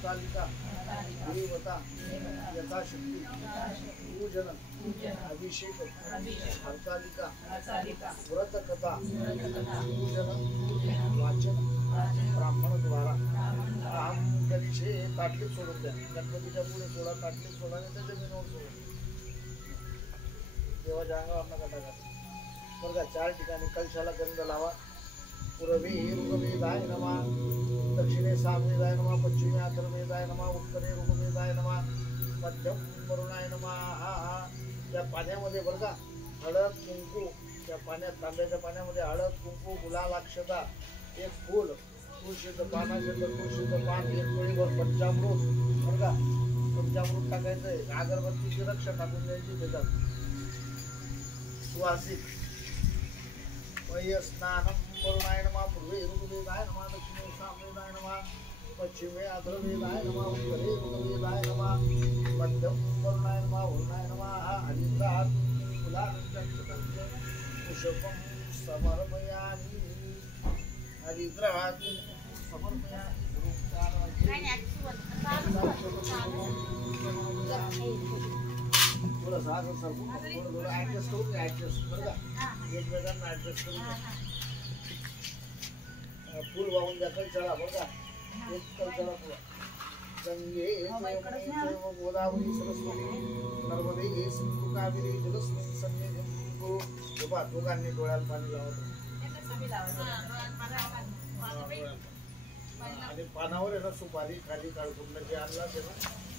हरतालिका देवता यथाशक्ती पूजन अभिषेक हरतालिका व्रत कथा पूजन वाचन ब्राह्मण द्वारा काम कधीचे ताटली सोडून द्या. गणपतीच्या पुढे सोडा, ताटली सोडा आणि त्याच्या जमिनीवर सोडा. देवाच्या अंगावर नका टाका. बरं, 4 ठिकाणी कलशाला गंध लावा. पूर्वे ऋग्वेदाय नमः, दक्षिणे सामवेदाय नमः, पश्चिमे अथर्ववेदाय नमः, उत्तरे ऋग्वेदाय नमः, मध्यम वरुणाय नमः. त्या पाण्यामध्ये बरं का हळद कुंकू, त्या पाण्यात तांब्याच्या पाण्यामध्ये हळद कुंकू गुलाल अक्षता एक फूल तुळशीचं पान असेल तर तुळशीचं पान एक वेळीवर पंचामृत बरं का पंचामृत टाकायचंय. अगरबत्तीची रक्षा टाकून द्यायची त्याच्यात. सुवासिक वय स्नानम वरुणाय नमः, पूर्वे ऋग्वेदाय नमः, दक्षिणे सामवेदाय नमः, पश्चिमे अथर्ववेदाय नमः, उत्तरे ऋग्वेदाय नमः, मध्यम वरुणाय नमः, वरुणाय नमः. हरिद्रात फुलांच्या पुष्पम समर्पयामि. हरिद्रात समर्पयामि. थोडं साखर सरकून थोडं ऍडजस्ट करून ऍडजस्ट बरं का एकमेकांना ऍडजस्ट करून फुल वाहून द्या कलशाला बरं का. एक कलशाला फुला. गंगे गोदावरी सरस्वती नर्मदे सिंधू कावेरी जलस्मिन् सन्निधिं कुरु. बा दोघांनी डोळ्याला पाणी लावतो आणि पानावर आहे ना सुपारी खाली काढून जे आणला ते ना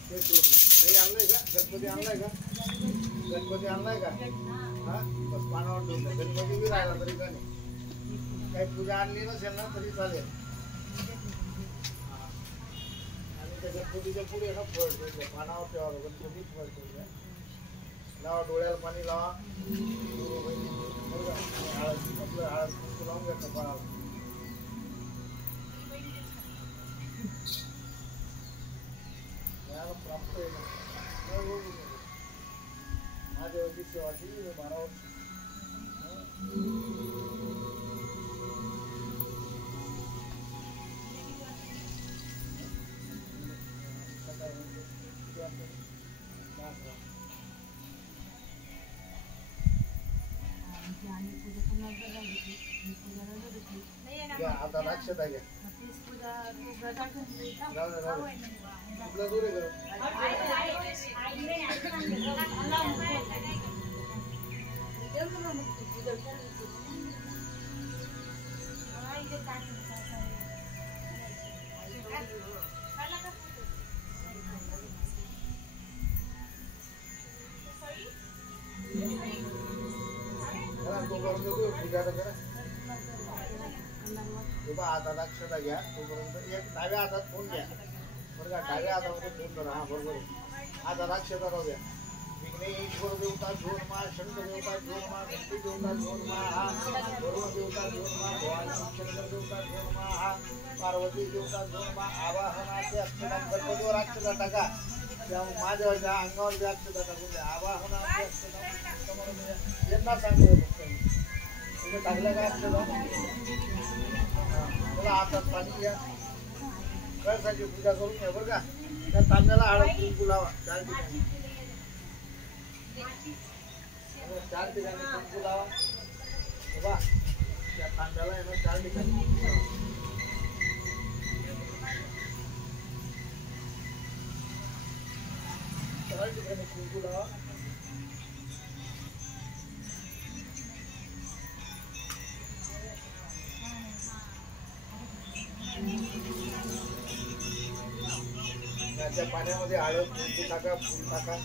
ते सोडलं. नाही आणलंय का? गणपती आणलाय का? गणपती आणलाय का? हा बस पानावर ठेवून द्या. गणपती बी राहिला तरी का नाही. काही पूजा आणली नसेल ना तरी चालेल. आणि त्या गणपतीच्या पुढे ना फळ ठेवलं पानावर ठेवावं. गणपती फळ ठेवलं लावा. डोळ्याला पाणी लावा. हळद आपलं हळद कुंकू लावून घ्या कपाळाला. प्राप्त आहे महादेवाची सेवा केली 12 वर्ष. आता लक्षात आहे आपलं दूर आहे पूजा करा. आता लक्षात घ्या. तोपर्यंत एक डाव्या हातात फोन घ्या बरं का. डाव्या हातामध्ये फोन करा. हा बरोबर आहे. आता लक्षात राहू द्या. विघ्नेश्वर देवता झोरमा, शंकर देवता झोरमा, गणपती देवता झोरमा, हा वरुण देवता झोरमा, भवानी शंकर देवता झोरमा, हा पार्वती देवता झोरमा. आवाहनाचे अक्षता गणपतीवर अक्षता टाका. त्या माझ्या अंगावर जे अक्षता टाकून द्या. आवाहनाचे अक्षता यांना सांगितलं तुम्ही टाकलं का अक्षता. मला हातात पाणी घ्या. कळसाची पूजा करून घ्या बरं का. त्या तांब्याला हळद कुंकू लावा. 4 ठिकाणी 4 ठिकाणी कुंकू लावा. बघा त्या तांब्याला आहे ना 4 ठिकाणी 4 ठिकाणी कुंकू लावा. त्या पाण्यामध्ये हळद कुंकू टाका. फूल टाका.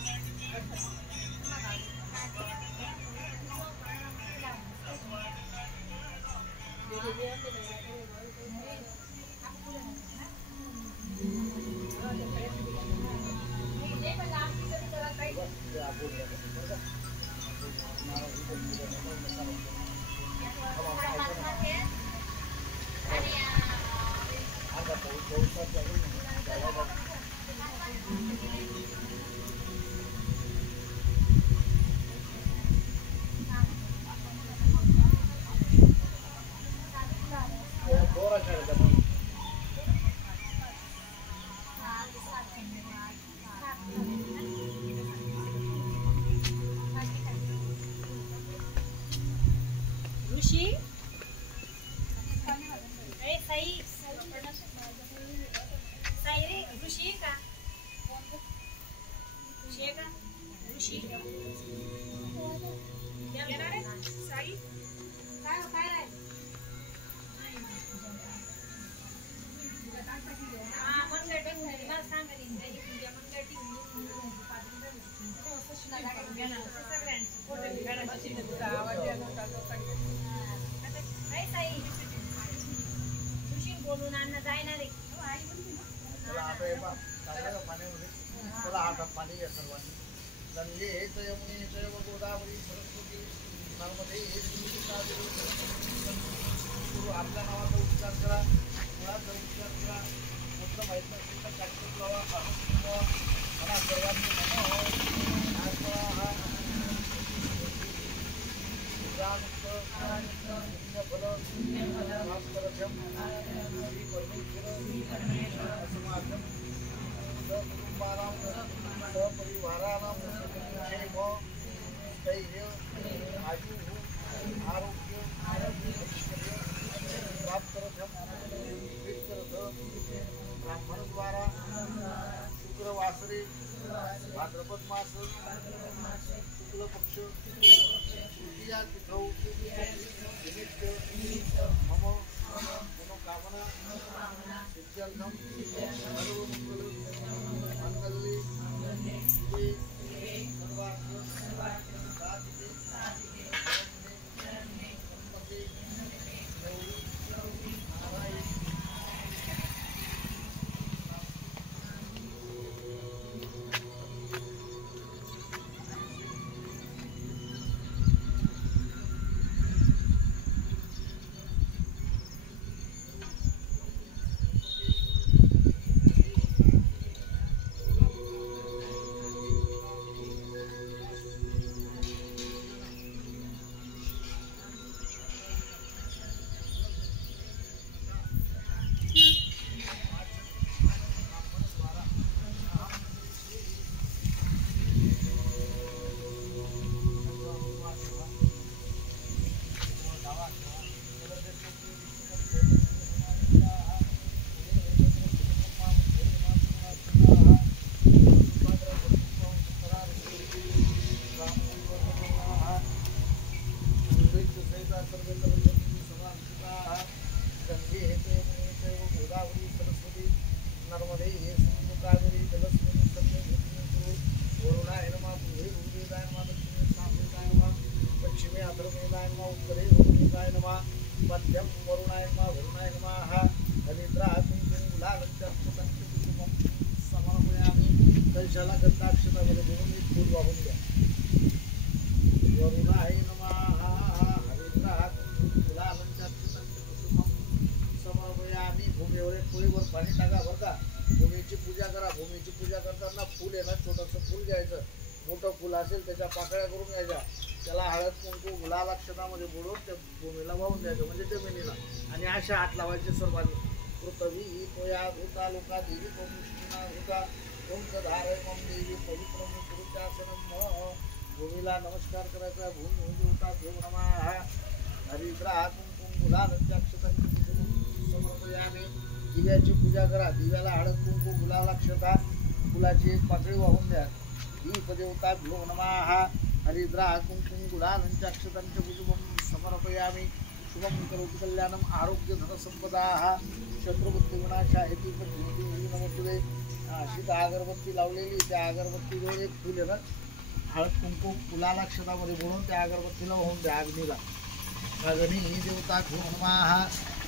ऋषी साई रे ऋषी का ऋषी का ऋषी साई काय काय आहे बोलून अन्न जायणार आहे चला हातात पाणी घ्या सर्वांनी गंगे यमुने चैव गोदावरी सरस्वती नर्मदे आपल्या नावाचा उच्चार करा मुळाचा उच्चार करा मूत्र माहीत नसेल तर काटकूट लावा मला सर्वांनी परिवाराणां स्थैर्य आयु आरोग्य ब्राह्मण द्वारा शुक्रवासरे भाद्रपद मास शुक्ल पक्ष तृतीया तिथौ निमित्त मम मनोकामना सिद्ध्यर्थं सर्वमंगल मंगल्ये शिवे सर्वार्थ साधिके संपत्ति गौरी नारायण मध्यम वरुणाय नमः वरुणाय नमः समर्पयामि कलशाला गंधाक्षतामध्ये घेऊन एक फूल वाहून द्या वरुणाय नमः समर्पयामि भूमीवर एक फुलीवर पाणी टाका बरं का भूमीची पूजा करा भूमीची पूजा करताना फूल आहे ना छोटंसं फूल घ्यायचं मोठं फूल असेल त्याच्या पाकळ्या करून घ्यायच्या त्याला हळद कुंकू गुलाल अक्षतामध्ये बुडवून त्या भूमीला वाहून द्यायचं म्हणजे जमिनीला आणि अशा हात लावायचे सर्वांनी पृथ्वी त्वया धूता लोका देवी त्वमुष्टिना धूता ओंकधारय मम देवी पवित्रम पुरुषासनम भूमीला नमस्कार करायचा भूमी देवता देव नमः हरिद्रा कुंकुम गुलाल अक्षतांची समर्पयामि दिव्याची पूजा करा दिव्याला हळद कुंकू गुलाल अक्षता फुलाची एक पाकळी वाहून द्या दीपदेवता भ्यो नमः हरिद्रा कुंकुम गुलालंचाक्षतांच कुटुंबं समर्पयामि शुभं करोतु कल्याणम् आरोग्य धनसंपदाः शत्रुबुद्धिविनाशाहेतु पद्मती नमोस्तुते अशी अगरबत्ती लावलेली त्या अगरबत्तीवर एक फुल आहे ना हळद कुंकू गुलालाक्षतामध्ये बुडवून त्या अगरबत्तीला वाहून द्या अग्नीला अग्नी देवता भ्यो नमः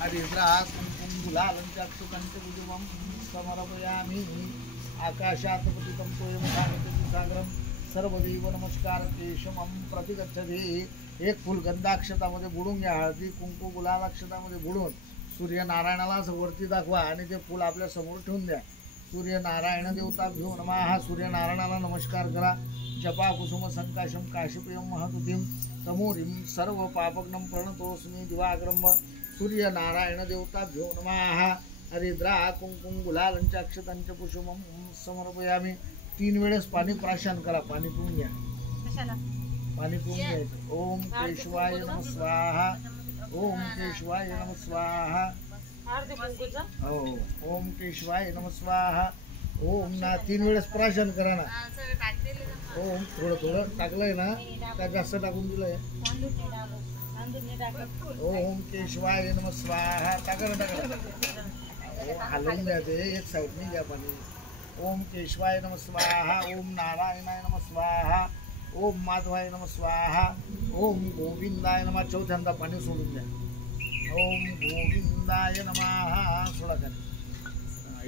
हरिद्रा कुंकुम गुलालंचाक्षतांच कुटुंबं समर्पयामि आकाशात पतितं तोयमुखागच्छति सागरं सर्वदेव नमस्कार केशमं प्रतिगच्छति एक फूल गंधाक्षतामध्ये बुडून घ्या हळदी कुंकू गुलालाक्षतामध्ये बुडून सूर्यनारायणाला वरती दाखवा आणि ते फूल आपल्या समोर ठेवून द्या सूर्यनारायण देवता भ्यो नमः सूर्यनारायणाला नमस्कार करा जपा कुसुम संकाशम काश्यपेयं महतुतिं तमोरिं सर्व पापग्नं प्रणतोस्मि दिवाग्रम सूर्यनारायण देवता भ्यो नमः हरिद्रा कुंकुम गुलालंचाक्षतांच कुसुमं समर्पयामि 3 वेळेस पाणी प्राशन करा पाणी पिऊन घ्या कशाला पाणी पिऊन घ्यायचं ओम केशवाय नमः स्वाहा ओम केशवाय नमः स्वाहा. हो ओम केशवाय नमः स्वाहा. ओम ना 3 वेळेस प्राशन करा ना. ओम थोडं थोडं टाकलंय ना का जास्त टाकून दिलंय. ओम केशवाय नमः स्वाहा. टाका ना टाका. हलवून द्या ते एक साईडने घ्या पाणी. ओम केशवाय नमः स्वाहा. ओम नारायणाय नमः स्वाहा. ओम माधवाय नमः स्वाहा. ओम गोविंदाय नमः. चौथ्यांदा पाणी सोडून द्या. ओम गोविंदाय नमः. सोडा खाली.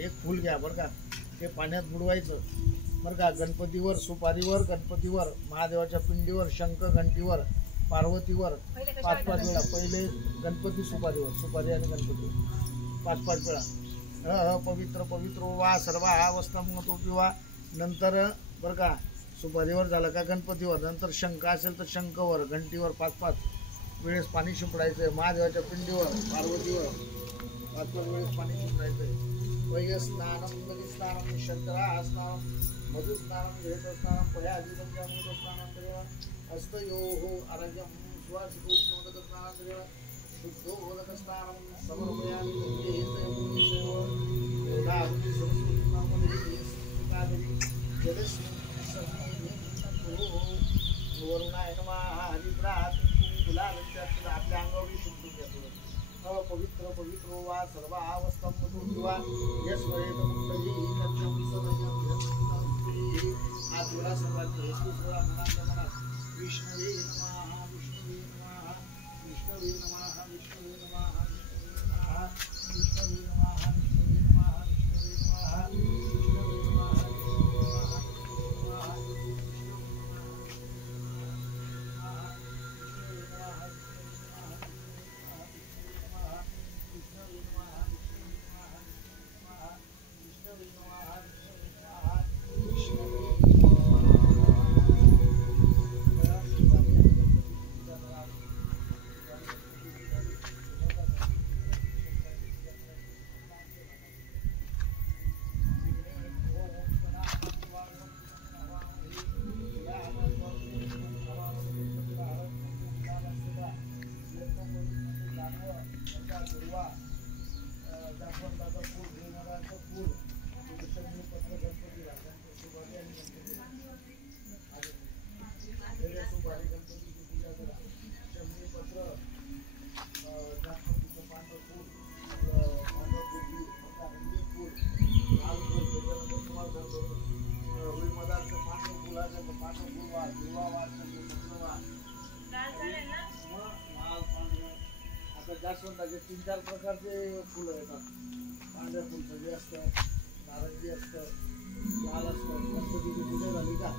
एक फूल घ्या बरं का. ते पाण्यात बुडवायचं बरं का. गणपतीवर, सुपारीवर, गणपतीवर, महादेवाच्या पिंडीवर, शंख घंटीवर, पार्वतीवर 5-5 वेळा. पहिले गणपती सुपारीवर, सुपारी आणि गणपती 5-5 वेळा. पवित्र पवित्र वा सर्व अवस्थम तो पिवा. नंतर बरं का सुपारीवर झालं का गणपतीवर. नंतर शंख असेल तर शंखवर, घंटीवर 5-5 वेळेस पाणी शिंपडायचं आहे. महादेवाच्या पिंडीवर, पार्वतीवर 5-5 वेळेस पाणी शिंपडायचं आहे. वय स्नानम नदी स्नानम शंकरा स्नानम मधु स्नानम घेत स्नानम पयाजीवंजामृत स्नानम करेवा. हस्तयोः आरोग्यम सुवासिकोष्णोदक स्नानं करेवा. शुद्धोदक स्नानं समर्पयामि. वेदाहुति सरस्वती नामधेहि स्थितादेवी जलस्मिन् सन्निधिं वरुणाय नमः. हरिद्रात् गुलालंच्या आपल्या अंगावर शुद्ध घेतो. पवित्र पवित्र वा सर्व अवस्थम किंवा यस्वरेत मुक्तही लक्ष्यम सदयम. आज वेळा सर्वांनी हेतू सोळा मनात विष्णुवे नमः. विष्णुवे नमः. विष्णुवे नमः. विष्णुवे नमः. विष्णुवे नमः. विष्णुवे नमः. विष्णुवे नमः. विष्णुवे नमः. जास्वंदाचे 3-4 प्रकारचे फुलं येतात. पांढऱ्या फुल सगळे असतं, नारंगी असतं, लाल असतं. गणपतीची पूजा झाली का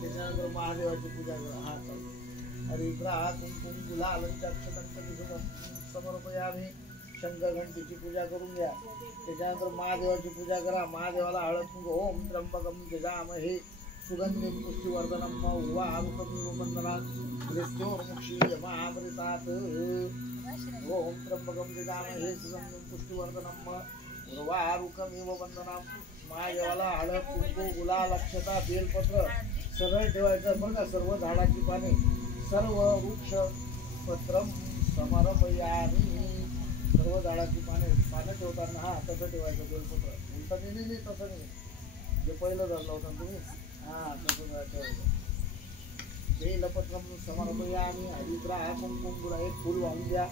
त्याच्यानंतर महादेवाची पूजा करा. हा चालतो. हरिद्रा कुंकुम गुलाल समर्पयामि. शंख घंटीची पूजा करून घ्या. त्याच्यानंतर महादेवाची पूजा करा. महादेवाला हळद कुंकू. ओम त्र्यंबकम जजामहे सुगंधिं पुष्टिवर्धनम उर्वारुकमिव बंधनात् मृत्योर्मुक्षीयमामृतात्. ओम त्र्यंबकम जजामहे सुगंधिं पुष्टिवर्धनम उर्वारुकमिव बंधनात्. महादेवाला हळद कुंकू गुलाल अक्षता बेलपत्र सरळ ठेवायचं बरं का. सर्व झाडाची पाने, सर्व वृक्ष पत्रम समर्पयामि. सर्व झाडाची पानं ठेवताना हा तसं ठेवायचं. बेलपत्र उलटं नाही तसं नाही. जे पहिलं धरलं होतं तुम्ही हा तसं ठेवायचं. बेलपत्रम समर्पयामि. हरिद्रा कुंकुम गुलाल. एक फुल वाहून द्या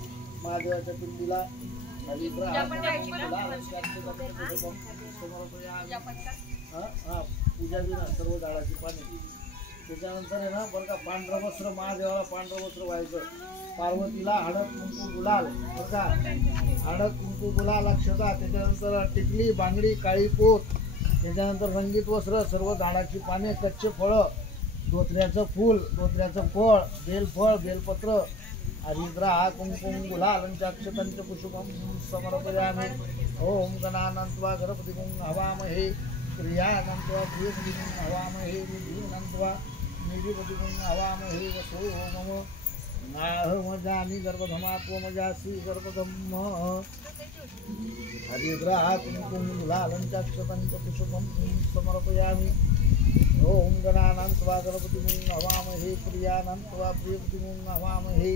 महादेवाच्या पिंडीला. हरिद्रा समर्पयामि. हा पूजा दिना सर्व झाडाची पाने. त्याच्यानंतर आहे ना बरं का पांढरं वस्त्र. महादेवाला पांढरं वस्त्र व्हायचं. पार्वतीला हळद कुंकू गुलाल बरं का. हळद कुंकू गुलाल अक्षता. त्याच्यानंतर टिकली बांगडी काळी पोत. त्याच्यानंतर रंगीत वस्त्र, सर्व झाडाची पाने, कच्चे फळं, धोत्र्याचं फूल, धोत्र्याचं फळ, बेलफळ, बेलपत्र. हरिद्रा कुंकुम गुलाल अक्षतांच पुष्पम समर्पयामि. ओम गणानंत्वा गणपतिं हवामहे. क्रियानंत्वा प्रियपतिं हवामहे. निधीनंत्वा निधिपतिं हवामहे. वसो मम नाहमजानि गर्भधमात्वमजासि गर्भधम. हरिद्रा कुंकुम गुलाल अक्षतांच पुष्पम समर्पयामि. ओम गणानंत्वा गणपतिं हवामहे. प्रियानंत्वा प्रियपतिं हवामहे.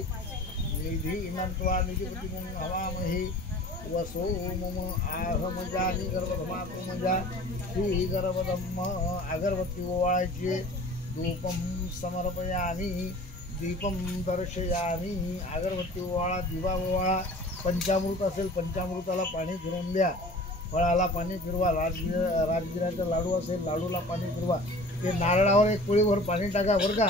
निधीनं त्वा निधिपतिं हवामहे वसो मम आहमजानि गर्भधमातु मजा श्री गर्भधम्म अगरबत्ती ओवाळायची धूपं समर्पयामि दीपम दर्शयामी अगरबत्ती ओवाळा दिवा ओवाळा पंचामृत असेल पंचामृताला पाणी फिरवून द्या फळाला पाणी फिरवा राजगिराचा लाडू असेल लाडूला पाणी फिरवा ते नारळावर एक पोळीवर पाणी टाका बरं का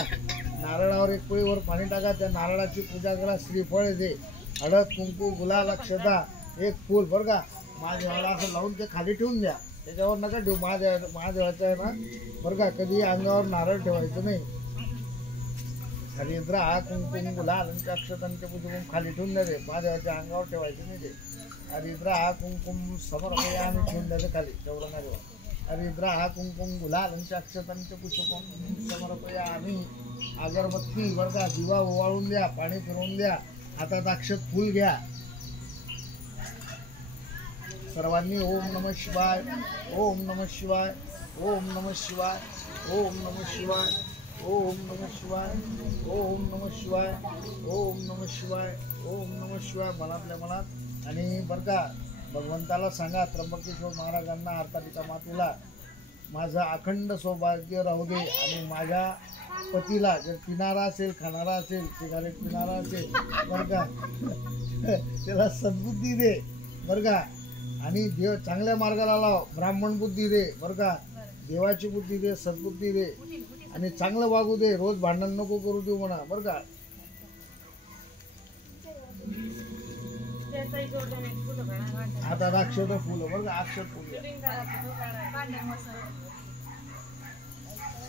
नारळावर एक पोळीवर पाणी टाका त्या नारळाची पूजा करा श्रीफळ दे हळद कुंकू गुलाल अक्षता एक फूल बरं का महादेवाला असं लावून ते खाली ठेवून द्या त्याच्यावर नका ठेवू महादेवाचं आहे ना बरं का कधी अंगावर नारळ ठेवायचं नाही हरिद्रा कुंकुम गुलाल अक्षतांच्या पूजा खाली ठेवून द्या रे महादेवाच्या अंगावर ठेवायचं नाही ते हरिद्रा कुंकुम समर्पयामि ठेवून द्यायचं खाली तेवढं नाही हरिद्रा कुंकुम गुलाल अक्षतांच्या पुष्पम समर्पयामि अगरबत्ती बरं का दिवा ओवाळून द्या पाणी फिरवून द्या हातात अक्षत फूल घ्या सर्वांनी ओम नमः शिवाय ओम नमः शिवाय ओम नमः शिवाय ओम नमः शिवाय ओम नमः शिवाय ओम नमः शिवाय ओम नमः शिवाय ओम नमः शिवाय मनातल्या मनात आणि बरं का भगवंताला सांगा त्र्यंबकेश्वर महाराजांना हरतालिका मातेला माझं अखंड सौभाग्य राहू दे आणि माझ्या पतीला जर पिणारा असेल खाणारा असेल सिगारेट पिणारा असेल बरं का त्याला सद्बुद्धी दे बरं का आणि देव चांगल्या मार्गाला लाव ब्राह्मण बुद्धी दे बरं का देवाची बुद्धी दे सद्बुद्धी दे आणि चांगलं वागू दे रोज भांडण नको करू देऊ म्हणा बरं का आता अक्षत फुलं बरं का अक्षत फुलं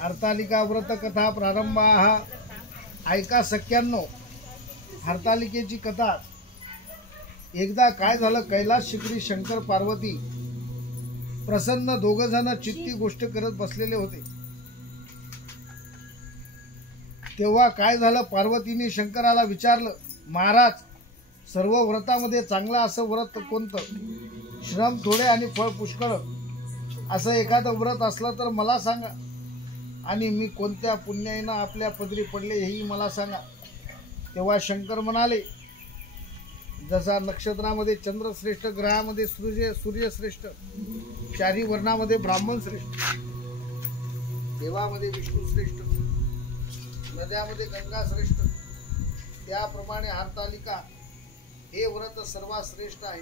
हरतालिका व्रत कथा प्रारंभ ऐका सख्यांनो हरतालिकेची कथा एकदा काय झालं कैलास शिखरी शंकर पार्वती प्रसन्न दोघ जण चित्ती गोष्ट करत बसलेले होते तेव्हा काय झालं पार्वतीने शंकराला विचारलं महाराज सर्व व्रतामध्ये चांगलं असं व्रत कोणतं श्रम थोडे आणि फळ पुष्कळ असं एखादं व्रत असलं तर मला सांगा आणि मी कोणत्या पुण्याईनं आपल्या पदरी पडले हेही मला सांगा तेव्हा शंकर म्हणाले जसा नक्षत्रामध्ये चंद्र श्रेष्ठ ग्रहामध्ये सूर्य श्रेष्ठ चारी वर्णामध्ये ब्राह्मण श्रेष्ठ देवामध्ये विष्णू श्रेष्ठ नद्यामध्ये गंगा श्रेष्ठ त्याप्रमाणे हरतालिका हे व्रत सर्वात श्रेष्ठ आहे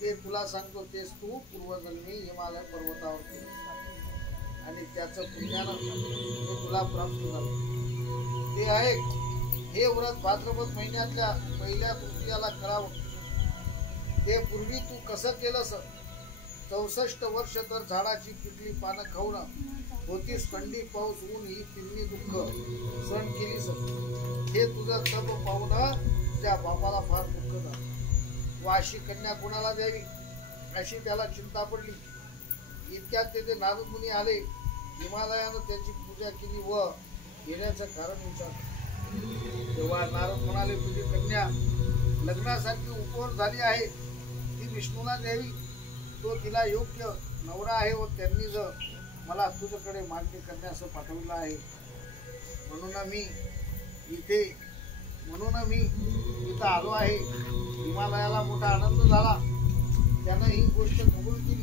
ते तुला सांगतो तेच तू पूर्वजन्मी हिमालय पर्वतावर केले आणि त्याचं पुण्यानं ते तुला प्राप्त झालं ते आहे हे व्रत भाद्रपद महिन्यातल्या पहिल्या तृतीयाला करावं ते पूर्वी तू कसं केलंस 64 वर्ष तर झाडाची पिकली पानं खाऊन होतीस थंडी पाऊस ऊन ही तिन्ही दुःख सण केलीस हे तुझं तप पाहून त्या बापाला फार दुःख झालं व अशी कन्या कोणाला द्यावी अशी त्याला चिंता पडली इतक्यात तेथे नारद मुनी आले हिमालयानं त्याची पूजा केली व येण्याचं कारण विचारलं तेव्हा नारद म्हणाले तुझी कन्या लग्नासाठी उपवर झाली आहे ती विष्णूला द्यावी तो तिला योग्य नवरा आहे व त्यांनी जर मला तुझ्याकडे मागणी करण्यास पाठवलं आहे म्हणून मी इथं आलो आहे हिमालयाला मोठा आनंद झाला त्यानं ही गोष्ट कबूल केली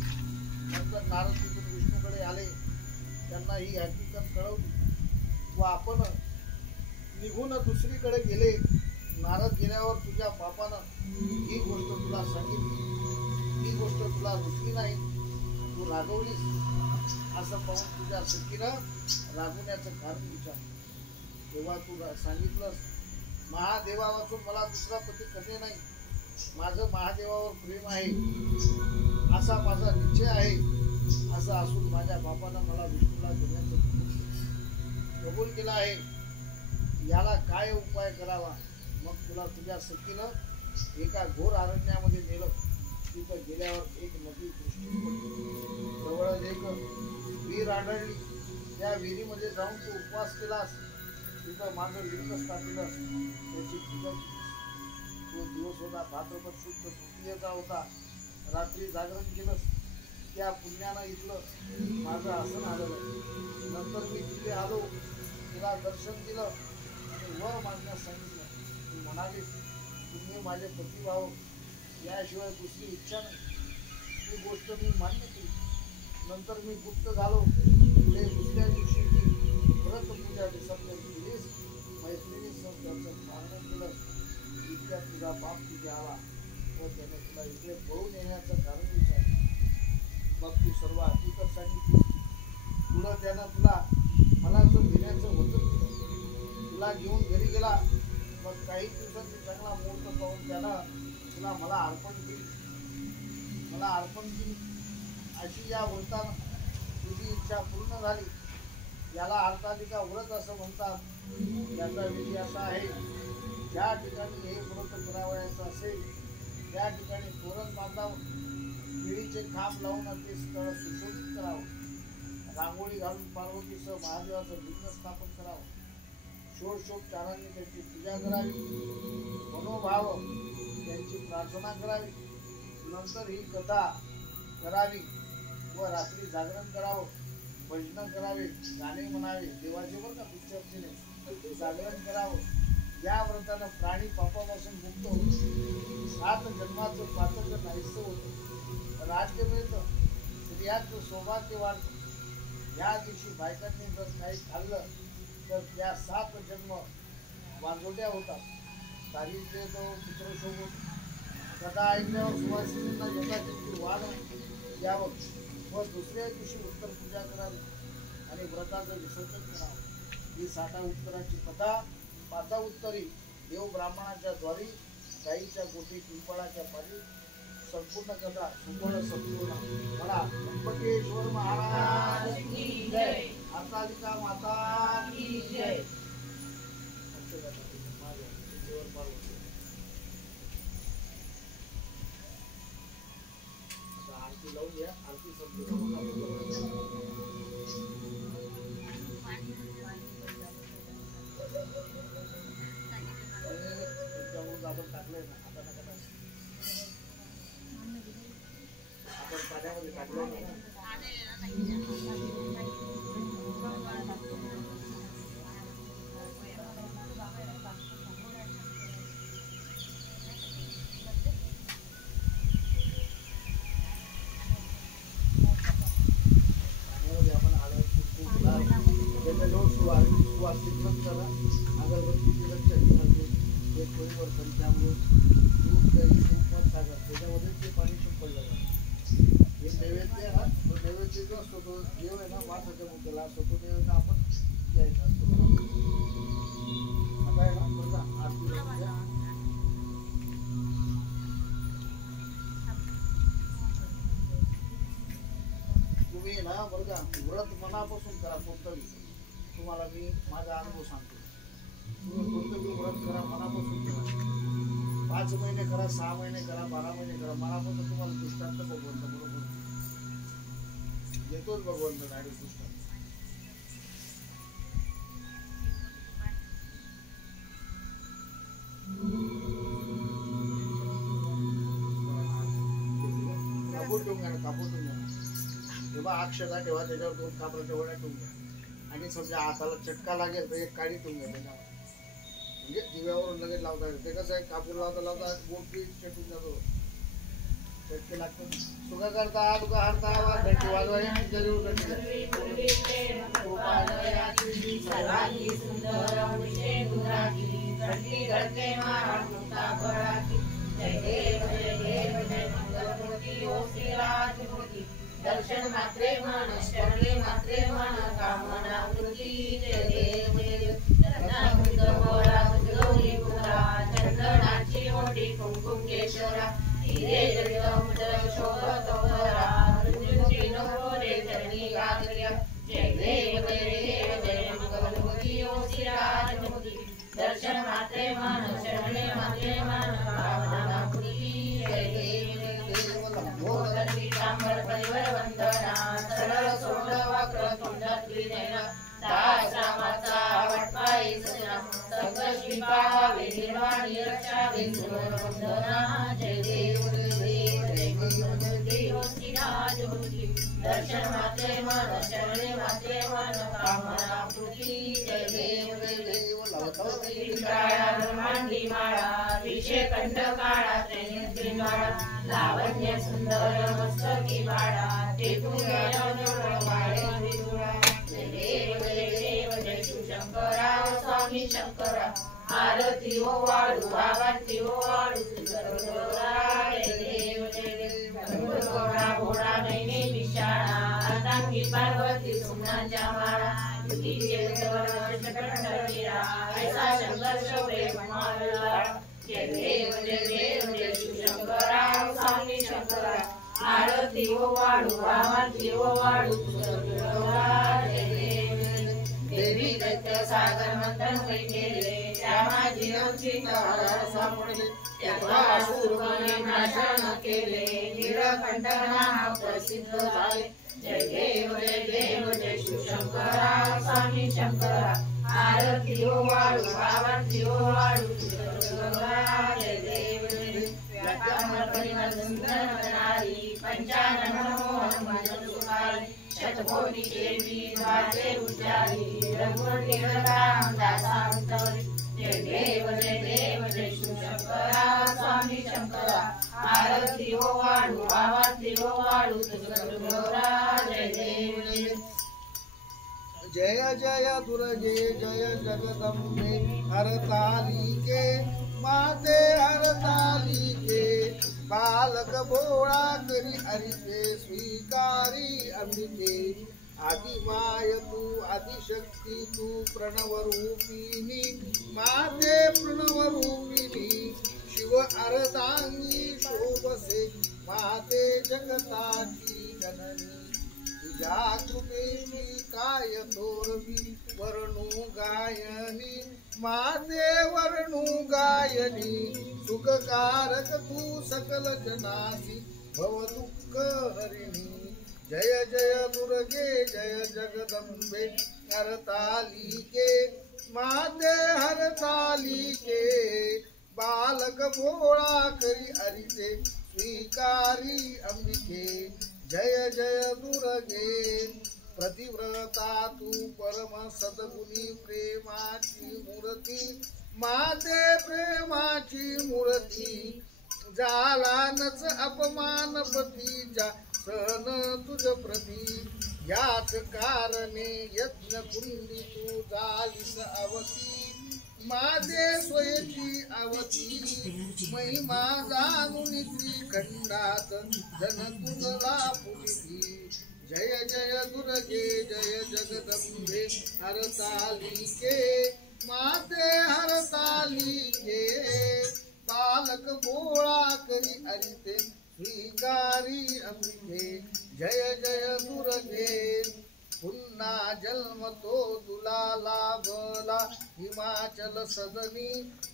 नंतर नारद तिथून विष्णूकडे आले त्यांना ही हकीकत कळवली व आपण निघून दुसरीकडे गेले नारद गेल्यावर तुझ्या बापानं ही गोष्ट तुला सांगितली ही गोष्ट तुला दुसरी नाही तू रागवलीस असं पाहून तुझ्या सखीनं रागवण्याचं कारण विचार तेव्हा तू सांगितलंस महादेवा वाचून मला दुसरा पती कसे नाही माझं महादेवावर प्रेम आहे असा माझा निश्चय आहे असं असून माझ्या बापानं मला विष्णूला देण्याचं कबूल केलं आहे याला काय उपाय करावा मग तुला तुझ्या सखीनं एका घोर अरण्यामध्ये नेलं तिथं गेल्यावर एक नदी दृष्टी जवळच एक विहीर आढळली त्या विहिरीमध्ये जाऊन तू उपवास केलास तिथं माझं लिंग स्थापिलं त्याची पूजा तो दिवस होता भाद्रपद शुद्ध तृतीयेचा होता रात्री जागरण केलंस त्या पुण्यानं इथलं माझं आसन आलेलं नंतर मी तिथे आलो तिला दर्शन दिलं आणि वर मागण्यास सांगितलं म्हणालीस तुम्ही माझे पतिभाव याशिवाय दुसरी इच्छा नाही. ही गोष्ट मी मान्य केली. नंतर मी गुप्त झालो. पुढे दुसऱ्या दिवशी मी व्रत पूजा विसर्जन केलीस. मैत्रिणीसह त्याचं पालन केलं. इतक्या तुझा बाप तिथे आला व त्याने तुला इकडे पळून येण्याचं कारण विचारलं. मग तू सर्व हकीकत सांगितली. पुढं त्यानं तुला मला घेण्याचं वचन दिलं. तुला घेऊन घरी गेला. मग काही दिवसांनी चांगला मुहूर्त पाहून त्यानं तुला मला अर्पण केली. अशी या व्रतानं तुझी इच्छा पूर्ण झाली. याला हरतालिका व्रत असं म्हणतात. याचा विधी असा आहे, ज्या ठिकाणी हे व्रत करावयाचं असेल त्या ठिकाणी तोरण बांधावं, केळीचे खांब लावून ते स्थळ सुशोभित करावं, रांगोळी घालून पार्वतीसह महादेवाचं लिंग स्थापन करावं, षोडशोपचारांनी त्याची पूजा करावी, मनोभाव त्यांची प्रार्थना करावी. नंतर ही कथा करावी व रात्री जागरण करावं, भजन करावे, गाणे म्हणावे, देवाचे बरं का पिक्चरचे जागरण करावं. या व्रतानं प्राणी पापापासून मुक्त होतो. 7 जन्माचं पातक नाहीसं होतं. राज्य मिळतं. स्त्रियांचं सौभाग्य वाढतं. या दिवशी बायकांनी जर काही खाल्लं तर त्या 7 जन्म वांजोट्या होतात. दारिद्र्य तो पुत्रशोभ होतो. कथा ऐकल्यावर सुवासिनींना यथाशक्ती वाण द्यावं व दुसऱ्या दिवशी उत्तर पूजा करावी आणि व्रताचं विसर्जन करावं. ही 7 उत्तराची कथा 5 उत्तरी देव ब्राह्मणाच्या द्वारी गाईच्या गोटी पिंपळाच्या पारी संपूर्ण कथा सुबळ संपूर्ण म्हणा. गणपतीश्वर महाराज की जय. हरतालिका माता की जय. आरती लावून घ्या. आरती आपण टाकलंय ना आता नका आपण पाण्यामध्ये टाकलं ना. त्याच्यामध्ये ते पाणी शिंपडलं जातं. हे नैवेद्य आहे ना, तो नैवेद्य जो असतो तो देव आहे ना वासाच्या मुद्द्याला असतो. तो नैवेद्य आपण घ्यायचा असतो. आता आहे ना बघा आरती तुम्ही ना बरं का व्रत मनापासून करा. कोणतंही तुम्हाला मी माझा अनुभव सांगतो. तुम्ही कोणतंही व्रत करा, मनापासून करा. 5 महिने करा, 6 महिने करा, 12 महिने करा. मनापासून तुम्हाला दृष्टांत भगवंत बरोबर येतोच. भगवंत डायरेक्ट दृष्टांत. कापूर ठेवून घ्या. कापूर ठेवून घ्या. तेव्हा अक्षता ठेवा. त्याच्यावर 2 कापराच्या वड्या ठेवून घ्या. आणि समजा हाताला चटका लागेल तर 1 काडी ठेवून घ्या. त्याच्यावर म्हणजे दिव्यावरून लगेच लावता येईल. ते कसं आहे कापूर लावता बोट पीठ चटून जातो. चटके लागतात. सुगा करता तुका हरता आवाज घंटी वाजवायची जरूर घंटी. दर्शन मात्रे मन श्रवणे मात्रे मन कामना वृत्ती जय देव गौरी पुरा चंदनाची ओटी कुंकुम केशरा हिरे जगदम शोभतोरा मृत्युंजय नवरे चरणी गागर्य जय देव जय मंगलमूर्ती ओ श्रीराजमूर्ती दर्शन मात्रे मन श्रवणे मात्रे मन कामना वृत्ती जय देव पीतांबर परिवर वंदना सरळ सोंड वक्र तोंड त्रिनयन दासरामाचा वटपाई सजना संकष्टीपावे निर्वाणी रक्षावे वंदना जय देव जय देव श्रीराजमूर्ती दर्शन मात्रे मन शरणे मात्रे मन कामना पूर्ती जय देव ब्रह्मांडी माळा विषय कंठ काळा त्रैनेत्री माळा लावण्य सुंदर मस्तकी बाळा ते जय शिवशंकरा स्वामी शंकरा आरती ओ वाळू आरती ओ वाळू भोळा भोळा नैने विशाळा अर्धांगी पार्वती सोमनाच्या माळा ऐसा शंकर शौर्य जय देव जय शिवशंकरा स्वामी शंकरा आरती ओ वाळू आरती ओ वाळू देवी दैत्य सागर मंथन केले त्या माझी सापडले तेव्हा सुरपणे नाशन केले नीलकंठ नाम प्रसिद्ध झाले जय देव जय शिवशंकरा स्वामी शंकरा आरती ओ वाळू आरती ओ वाळू जय देव पंचानन मोहन मन सुखारी शतकोटी देवी वाचे उच्चारी रघुवटी रामदासांतरी जय देव जय शिवशंकरा स्वामी शंकरा आरती ओ वाळू आरती ओ वाळू जय देव जय जय दुर्गे जय जगदम्बे हरतालिके माते हरतालिके बालक भोळा करी हरिते स्वीकारी अंबिके आदिमाय तू आदिशक्ती तू प्रणवरूपिणी माते प्रणवरूपिणी शिव अर्धांगी शोभसे माते जगताची जननी तुझ्या कृपेची काय तोरवी वर्णू गायनी माते वर्णू गायनी सुखकारक तू सकल जनासी भव दुःख हरिणी जय जय दुर्गे जय जगदम्बे हरतालिके माते हरतालिके बालक भोळा करी हरिते स्वीकारी अंबिके जय जय दुर्गे प्रतिव्रता तू परम सद्गुणी प्रेमाची मूर्ती माते प्रेमाची मूर्ती झाला नच अपमान पतीच्या सहन तुझ प्रती याच कारणे यज्ञ कुंडी तू झालीस अवती माझे स्वयची अवती महिमा जाणून खंडात जन तुझला पुरी जय जय दुर्गे जय जगदम्बे हरतालिके माते हरतालिके बालक भोळा करी हरिते श्रीकारी अंबिके जय जय दुर्गे पुन्हा जन्म तो तुला लाभला हिमाचल सदनी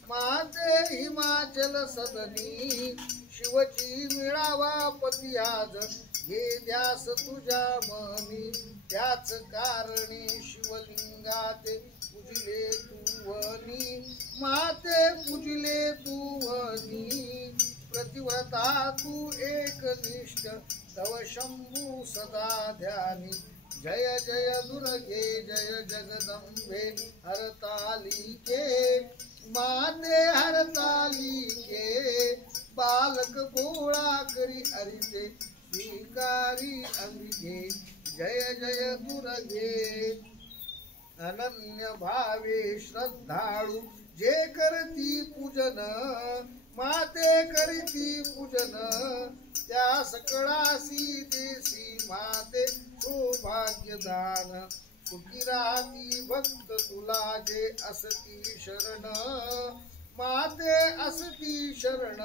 माते हिमाचल सदनी शिवची मिळावा पती आज हे ध्यास तुझ्या मनी त्याच कारणे शिवलिंगाते पूजिले तुवनी माते पूजिले तुवनी प्रतिव्रता तू एकनिष्ठ तव शंभू सदा ध्यानी जय जय दुर्गे जय जगदम्बे हरतालिके माते हरतालिके बालक भोळा करी हरिते स्वीकारी अंबिके जय जय दुर्गे अनन्य भावे श्रद्धाळू जे करती पूजन माते करती पूजन त्या सकळासी देसी माते सौभाग्यदान कुटीराती भक्त तुला जे असती शरण माते असती शरण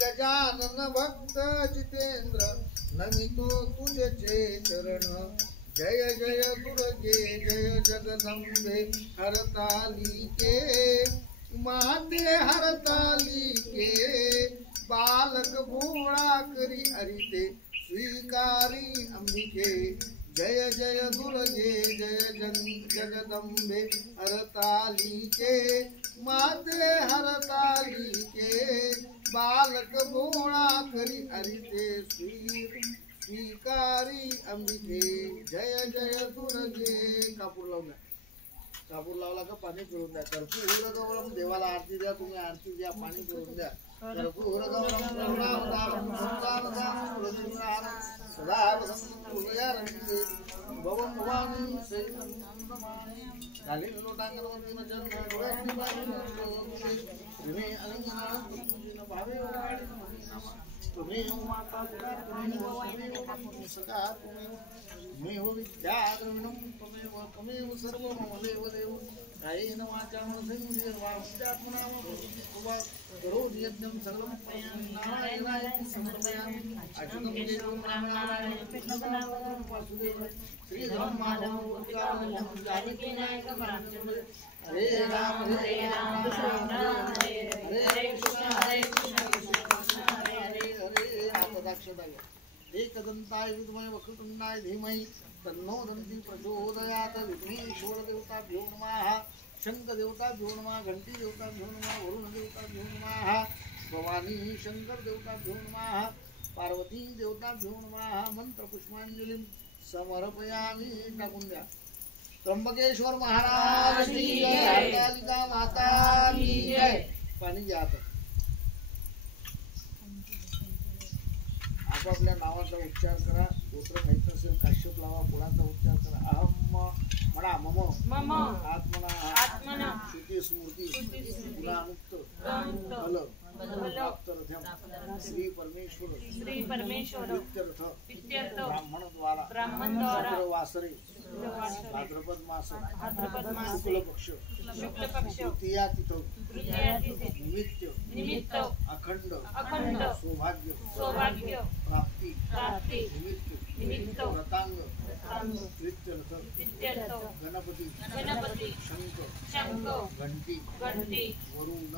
गजानन भक्त जितेंद्र नमितो तुझे चरण जय जय दुर्गे जय जगदम्बे हरतालिके माते हरतालिके बालक भोळा करी हरिते स्वीकारी अंबिके जय जय दुर्गे जय जगदम्बे हरतालिके माते हरतालिके बालक भोळा करी हरिते स्वीकारी अंबिके जय जय दुर्गे कापूर लावून कापूर लावला का पाणी पिळून द्या. कर्पूर गौरम देवाला आरती द्या, तुम्ही आरती द्या, पाणी पिळून द्या. कर्पूर गौरम करुणावतारम संतानदानं प्रदीपहारं सदा वसंतं हृदयारविन्दे भवं भवानी सैतन्यमाने घालील लोटांगणवतीनं जन्म तुम्ही अलिंगनानं भावे वाढीनं महिनामा तुम्ही माता पिता तुम्ही सखा तुम्ही विद्या द्रविणं त्वमेव सर्व मम देव देव कायेन वाचा मनसेन्द्रियर्वाचात्मना वा करोमि यज्ञं सकलं नारायणाय समर्पयामि अच्युतं देवं रामनारायणं वासुदेव श्रीधरं माधवं जानकी नायकं रामचन्द्र हरे राम राम राम हरे कृष्ण एकदंताय विद्महे वक्रतुंडाय धीमहि तन्नो दन्ति प्रचोदयात् विघ्नेश्वर देवताभ्यो नमः शंकर देवताभ्यो नमः घंटी देवताभ्यो नमः वरुण देवताभ्यो नमः भवानी शंकर देवताभ्यो नमः पार्वती देवताभ्यो नमः मंत्र पुष्पांजलिं समर्पयामि. टाकून द्या. त्र्यंबकेश्वर महाराज की जय. हरतालिका माता की जय. पाणी घ्या. आता आपापल्या नावाचा उच्चार करा. गोत्र खायचं असेल काश्यप लावा. कुळाचा उच्चार करा. अहम म्हणा. मम आत्मना श्रुती स्मृती गुणामुक्त फल श्री परमेश्वर इत्यर्थ ब्राह्मण द्वारा वासरे भाद्रपद मास शुक्ल पक्ष तृतीया तिथ निमित्त अखंड सौभाग्य प्राप्ति निमित्त व्रतांग इत्यर्थ गणपती शंख घंटी वरुण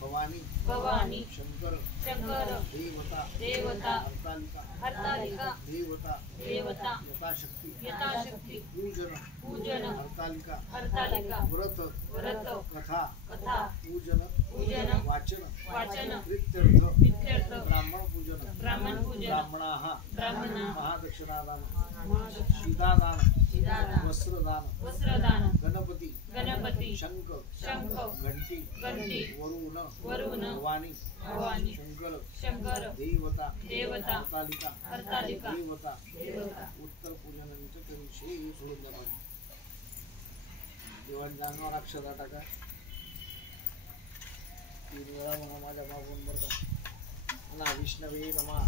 भवानी शंकर देवता हरतालिका देवता यथाशक्ति पूजन हरतालिका व्रत कथा पूजन वाचन प्रीत्यर्थ ब्राह्मण पूजन ब्राह्मणाः महादक्षिणादान शीदादान वस्त्रदान गणपती शंख घंटी वरुण भवानी शंकर देवता हरतालिका देवता उत्तर पूजनांच्या विषयी सोडून द्या. देवांच्या अंगावर अक्षता टाका. 3 वेळा म्हणा माझ्या मागून बरं का. ना विष्णवे नमः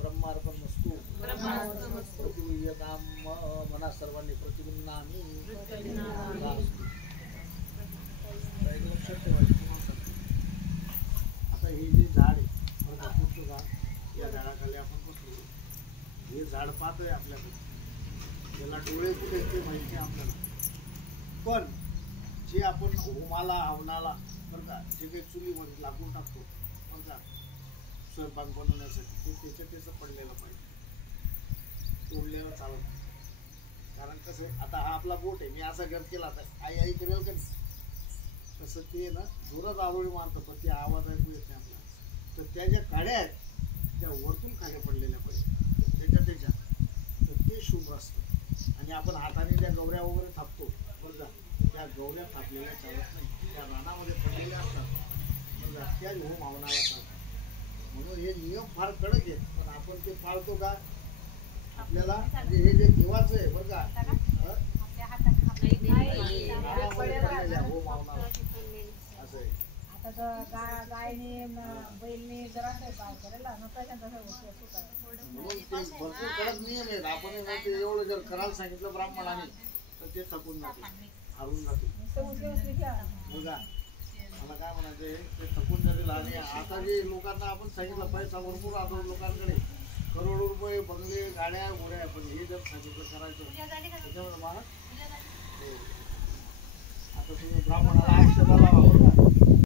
ब्रह्मार्पणमस्तु प्रतिवियतां मना सर्वांनी प्रतिबिंनामी. लक्षात ठेवायचं. आता हे जे झाड आहे पुढचं झाड, या झाडाखाली आपण बसलो. हे झाड पाहतोय आपल्याकडे. त्याला डोळे कुठे ते माहिती आपल्याला. पण जे आपण होमाला हवनाला बरं का जे काही चुलीमध्ये लाकूड टाकतो बरं का स्वयंपाक बनवण्यासाठी ते त्याचं पडलेलं पाहिजे. तोडलेलं चालत. कारण कसं आता हा आपला बोट आहे. मी असा घर केला तर आई करेल का नाही. तसं ते ना जोरात आरोळी मारतं पण ते आवाज ऐकू येत नाही आपल्याला. तर त्या ज्या काड्या आहेत त्या वरतून खाली पडलेल्या पाहिजे त्याच्या तर ते शुभ असतं. आणि आपण हाताने त्या गवऱ्या वगैरे थापतो बरं का. त्या गवऱ्या थापलेल्या चालत नाही. त्या रानामध्ये पडलेल्या असतात बरं का. त्या होम हवनाला चालतात. म्हणून हे नियम फार कडक आहेत. पण आपण ते पाळतो का. आपल्याला हे जे देवाचं आहे बरं का होम हवनाला असं आहे. म्हणून ते भरपूर कडक नियम आहेत. आपण ते एवढं जर करायला सांगितलं ब्राह्मणाने तर ते थकून जाते, हारून जाते बघा. मला काय म्हणायचंय ते थकून जातील. आणि आता जे लोकांना आपण सांगितलं पैसा भरपूर राहतो लोकांकडे. करोडो रुपये बंगले गाड्या घोड्या. पण हे जर सांगितलं करायचं त्याच्यामुळे मला आता तुम्ही ब्राह्मणाला अक्षता लावा.